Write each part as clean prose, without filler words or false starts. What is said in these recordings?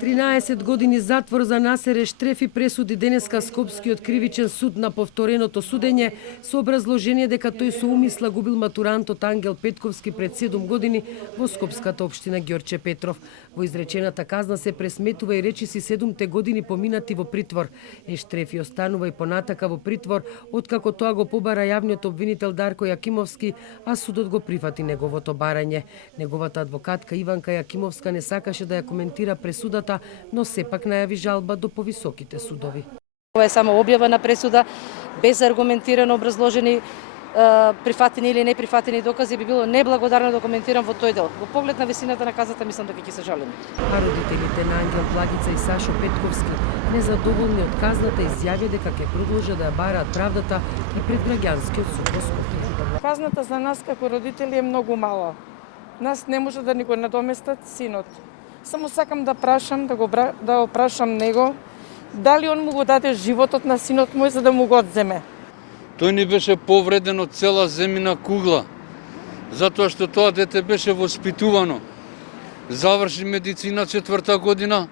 13 години затвор за Насер Ештрефи пресуди денеска Скопскиот кривичен суд на повтореното судење со образложение дека тој со умисла губил матурантот Ангел Петковски пред 7 години во Скопската општина Ѓорче Петров. Во изречената казна се пресметува и речиси 7 години поминати во притвор. Ештрефи останува и понатака во притвор, откако тоа го побара јавниот обвинител Дарко Јакимовски, а судот го прифати неговото барање. Неговата адвокатка Иванка Јакимовска не сакаше да ја коментира пресудата, но сепак најави жалба до повисоките судови. Ова е само објава на пресуда, без аргументирано образложени прифатени или неприфатени докази, би било неблагодарно да коментирам во тој дел. Во поглед на висината на казата, мислам дека ќе се жалиме. А родителите на Ангел Плагица и Сашо Петковски, незадоволни од казната, изјави дека ќе продолжат да ја бараат правдата и пред граѓанскиот суд во Скопје. Казната за нас како родители е многу мала. Нас не може да ни го надоместат синот. Само сакам да прашам, да опрашам него, дали он му го даде животот на синот мој за да му го одземе. Тој ни беше повреден од цела земјина кугла, затоа што тоа дете беше воспитувано. Заврши медицина 4-та година,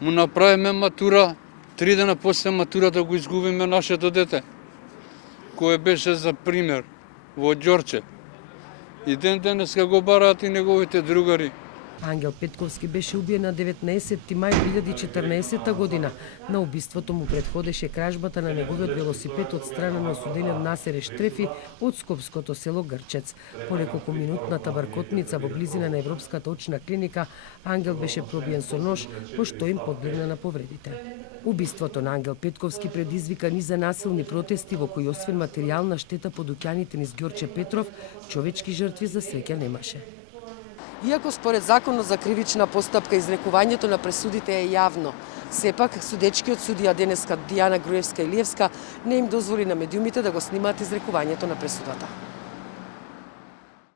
му направиме матура, 3 дена после матура да го изгубиме нашето дете, кое беше за пример во Ѓорче. И ден денеска го бараат и неговите другари. Ангел Петковски беше убиен на 19 мај 2014 година. На убиството му предходеше кражбата на неговиот велосипед од страна на осудениот Насер Ештрефи од скопското село Грчец. По неколкуминутната баркотница во близина на Европската очна клиника, Ангел беше пробиен со нож, по што им подлегна на повредите. Убиството на Ангел Петковски предизвика низа насилни протести во кои освен материјална штета по дуќаните низ Ѓорче Петров, човечки жртви за среќа немаше. Иако според законот за кривична постапка изрекувањето на пресудите е јавно, сепак судечкиот судија денеска Дијана Груевска-Илиевска не им дозволи на медиумите да го снимаат изрекувањето на пресудата.